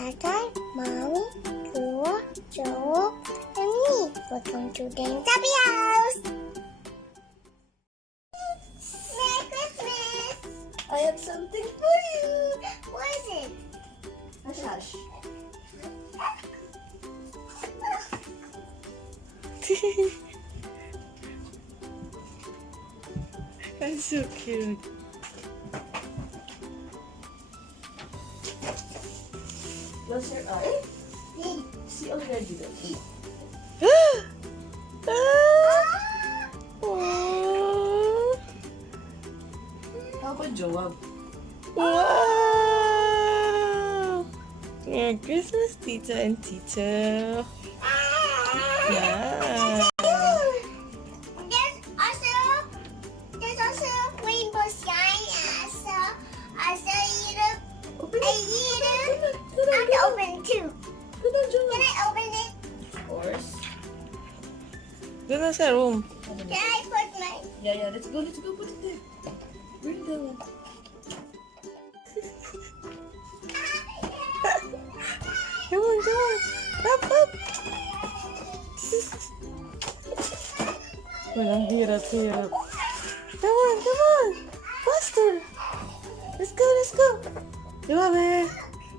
Dad, Mommy, Cool, Joel, and me. Welcome to Dane's Happy House! Merry Christmas! I have something for you. What is it? Hush, hush. That's so cute. Close your eye. See already though. Wow! How about Joab? Wow! Merry Christmas, Tita and Tito. Yeah. There's also rainbow shine. Also, Open I have to open it too. Good on, Joab. Can I open it? Of course. Doon na sa room. Can I put my... Yeah. Let's go. Put it there. Bring that one. Come on. Up. Walang hirap. Come on. Faster. Let's go. Come on, babe.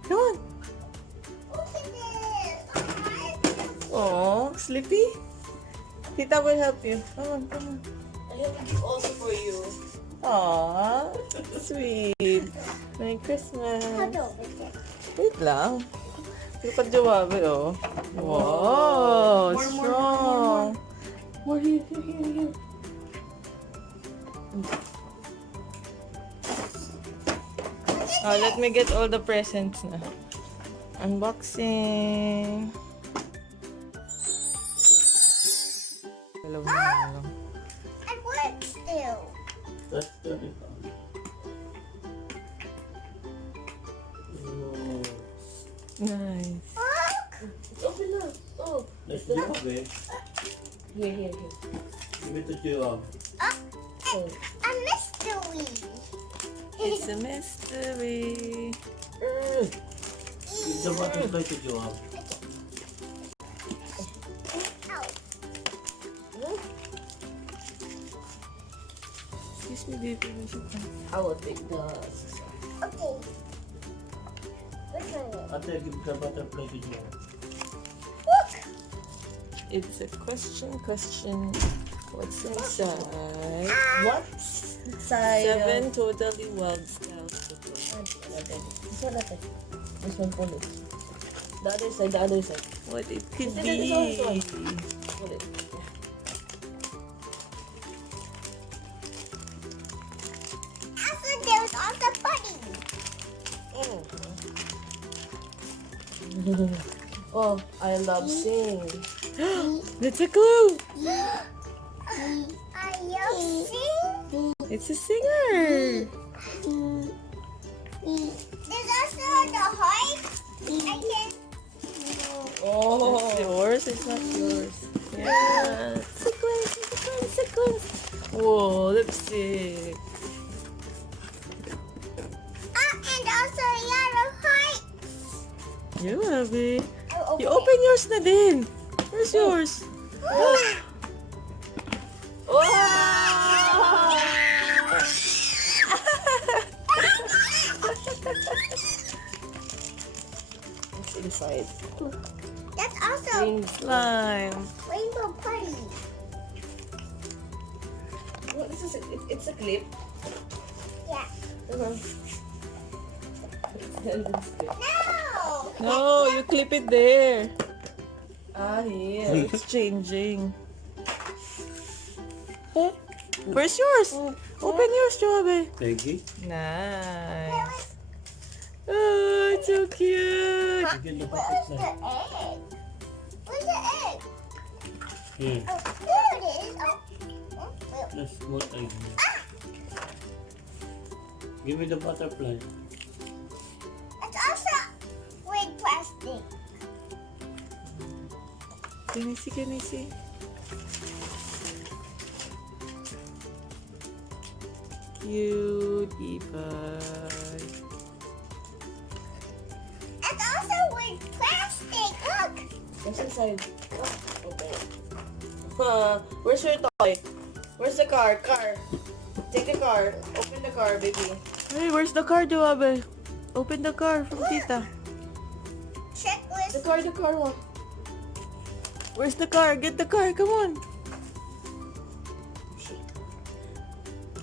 Come on. Open it. Oh, sleepy? Tita will help you. Come on. I have a gift also for you. Aww, sweet. Merry Christmas. How to open it? Wait lang. Hindi pa jawabi, oh. Wow, More. strong. More here. Oh, let me get all the presents na. Unboxing. Hello. It works still. That's very fun. Oh, Nice. Look! It's open up. Oh. let's do it, babe. Here. Give it to Joab. Oh. A mystery. It's a mystery. Give the butterfly to Joab. Excuse me, baby. I will take the... Okay. Which one is it? Ate, give the butterfly to Joab. Look! It's a question. What's inside? What's inside? 7 totally wild style chocolate. This one natin. This one pull it. The other side. What it could This be. one. Pull it. Also, there's also pudding. Oh, I love sing. That's a clue. Are you seeing? It's a singer. There's also the heart. I can... Oh. It's yours. It's not yours. Yeah. Sequence. Whoa, lipstick. And also yellow heart. You have it. I'll You open yours na din. Where's yours? It's inside. That's also Green slime. rainbow party. What is this? It's a clip. Yeah. No! No, you clip it there. Here. It's changing. Eh? Where's yours? Open yours, Joabe. Peggy, Nice. Oh, it's so cute. give the Where's the butterfly. egg? Where's the egg? Here, Oh, there it is. Oh. Wait. that's what I do. Give me the butterfly. It's also with plastic. Can you see? Cutie pie. It's also plastic. Look. What's inside? Oh, okay. Where's your toy? Where's the car? Car. Take the car. Open the car, baby. Hey, where's the car, Joabe? Open the car from Tita. Checklist. The car one. Where's the car? Get the car, come on.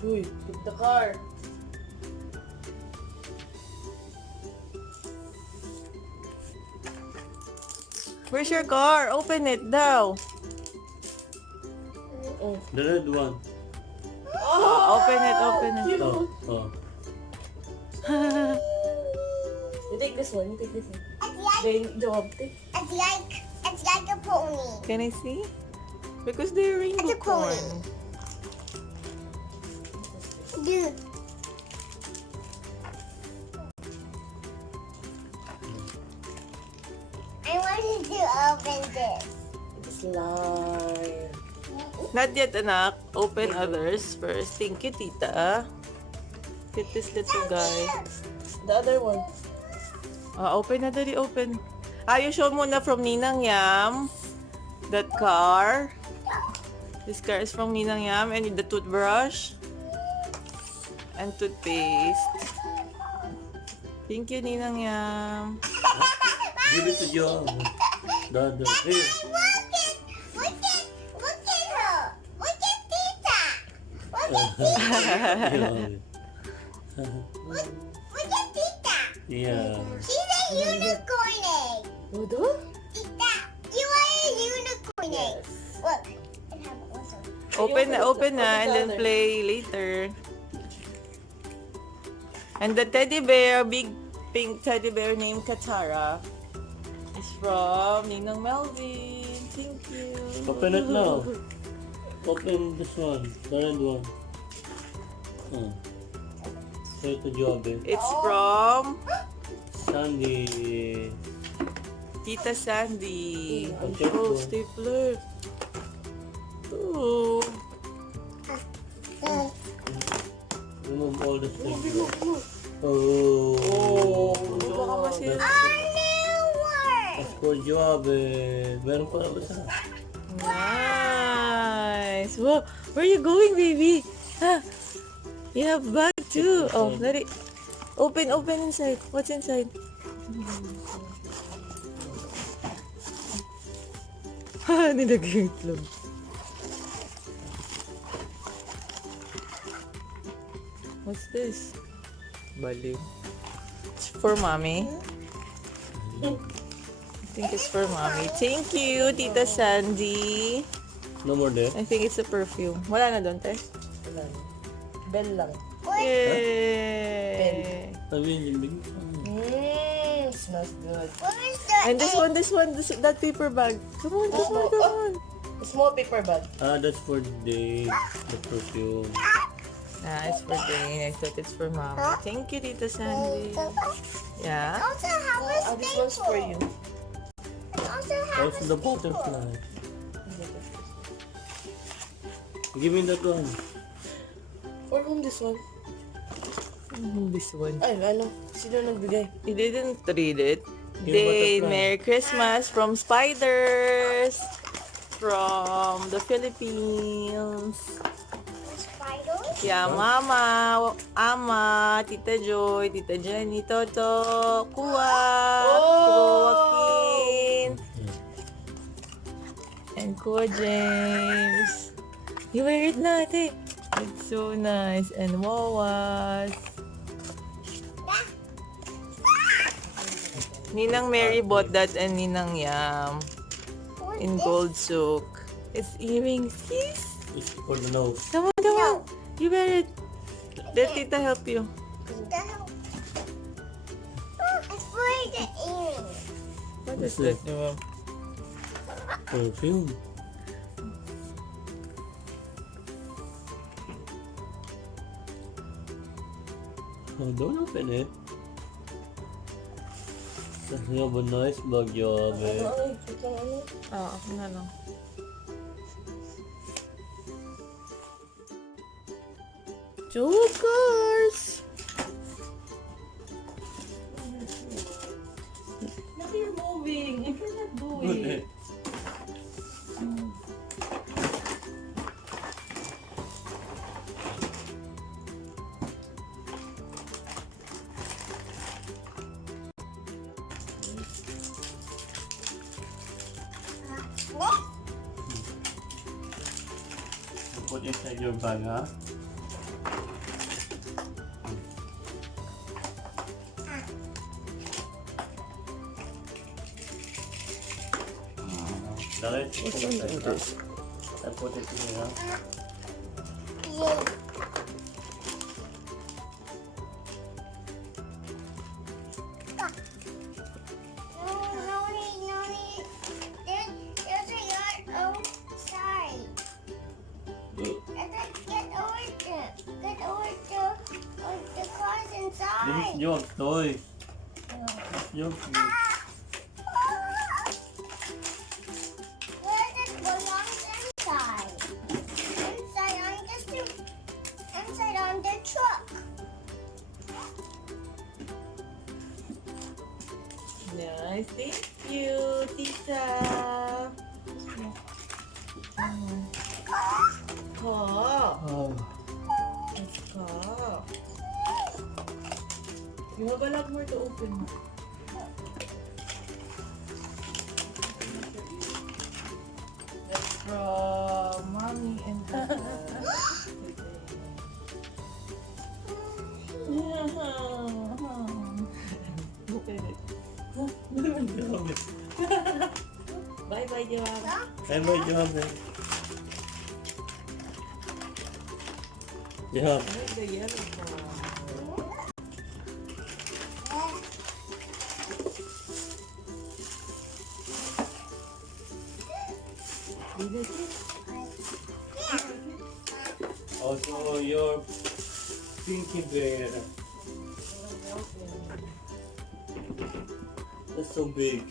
Uy, get the car. Where's your car? Open it daw. Oh. The red one. Open it, open it. Oh, oh. You take this one. You take this one. It's Dane, Joab, take. like a pony. Can I see? Because they're rainbow It's a pony. corn. Dude. I wanted to open this. Slime. Not yet, anak. Open others first. Thank you, Tita. Get this little guy. The other one. Open na, dali, open. You show muna from Ninang Yam. That car. This car is from Ninang Yam. And the toothbrush. And toothpaste. Thank you, Ninang Yam. Give it to Joe. Dada. Here. Look at her. Look at Tita. Look at Tita. Yeah. She's a unicorn egg. What? Tita, you are a unicorn egg. Look. I have also. Open na, and then play later. And the teddy bear, big pink teddy bear named Katara, is from Ninang Melvin. Thank you. Open it now. Open this one. The red one. Oh. Say to Joe. It's from Sandy. Tita Sandy. Okay. Oh, stapler. Oh. Remove all the stickers. Oh. Baka masira. That's for Joe. Meron pa na ba sa? Nice. Whoa, where are you going, baby? Huh? You have bag too. Oh, let it. Open inside. What's inside? Ha, nilagay yung itlog. What's this? Baliw. It's for mommy. I think it's for mommy. Thank you, Tita Sandy. No more there? I think it's a perfume. Wala na doon, te? Wala na. Bell lang. Yay! Sabi yung big. Smells good. And this one, that paper bag. Come on. A small paper bag. That's for the perfume. Nah, it's for Dane. I thought it's for Mama. Thank you, Tita Sandy. Yeah? Also have a This one's for you. Also have Also the butterfly. Give me that one. For whom this one? This one. Ay, ano? Sino nagbigay? You didn't read it. Yung Dane, butterfly. Merry Christmas from Spiders. From the Philippines. spiders. Yeah, Mama, Ama, Tita Joy, Tita Jenny, Toto, Kuwa, Joaquin, and Kuwa James. You wear it na, ate. It's so nice. And Wawas. Ninang Mary bought that and Ninang Yam in gold soak. It's earrings. Yes. It's for the nose. Come on. You wear it. Let Tita help you. It's for the earrings. What is What's that, Mom? Perfume. Oh, don't open it. You have a nice bag, job. Ano, ay, ito ano? Ako na lang. Jokers! Not your mom. moving. I cannot do Good. it. Put inside your bag, ha? The rest is inside, ha? I put it in here, ha? Yay. No need. There's a yard outside. Get over the cars This inside. is your toys. Your toys. Where does it belongs inside? Inside on the truck. Nice. Thank you, Tita. Cup. Oh. It's cup. You have a lot more to open. That's from Mommy and Papa. Look at it. Bye-bye, Joab. Bye bye, Job. Job. Where's the yellow from? Also, your pinky bear. That's so big.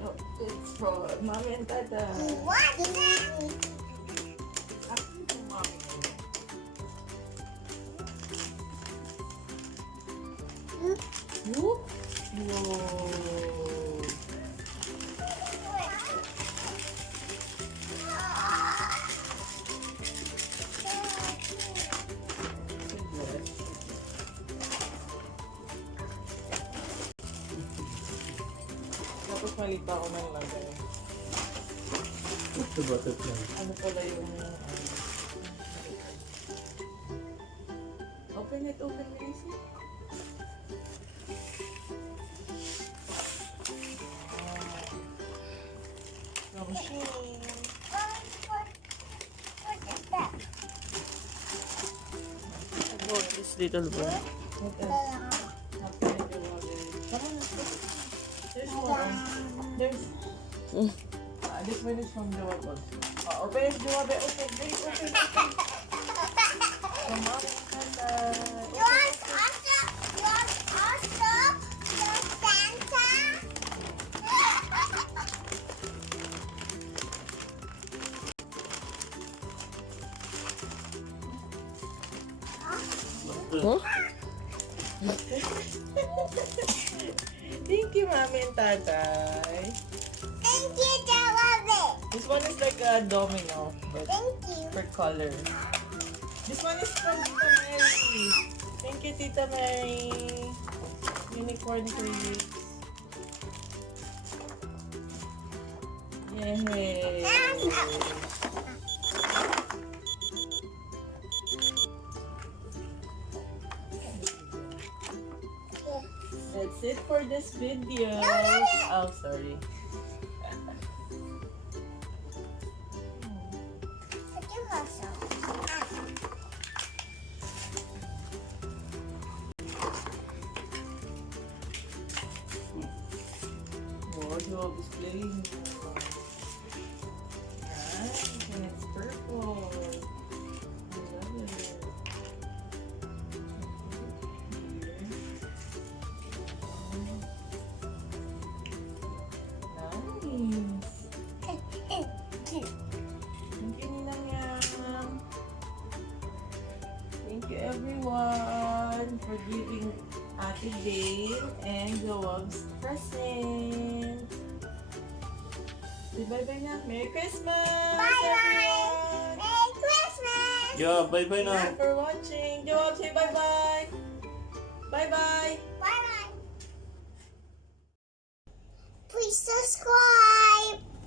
No, it's from Mommy and Tata. What is that? Actually, from Mommy. Whoop. Whoa. Tapos mali pa ako ng lagay. What's the butterfly? Ano pala yung... Open it, Gracie. From Shein. What is that? Oh, this little boy. What else? Open it, your wallet. Come on, let's go. There's one. There's... this one is from Joab also. Open it, Joab. Open. Grace, open. From Mommy and Tata. Yours also your Santa. Thank you, Mommy and Tatay. Thank you, Jollibee. This one is like a domino, but Thank you. for color. This one is from Tita Mary. Thank you, Tita Mary. Unicorn trees. Yay! That's it for this video. Oh, sorry. Put your hustle. Wardrobe is playing. Nice, and it's purple. I love it. Nice. Thank you, Ninang Yam. Thank you, everyone, for giving Ate Dane and Joab's present. Say bye-bye na. Merry Christmas! Everyone! Merry Christmas! Yeah, bye-bye now. Thanks for watching. Joab, say bye-bye! Bye-bye! Bye bye. Please subscribe.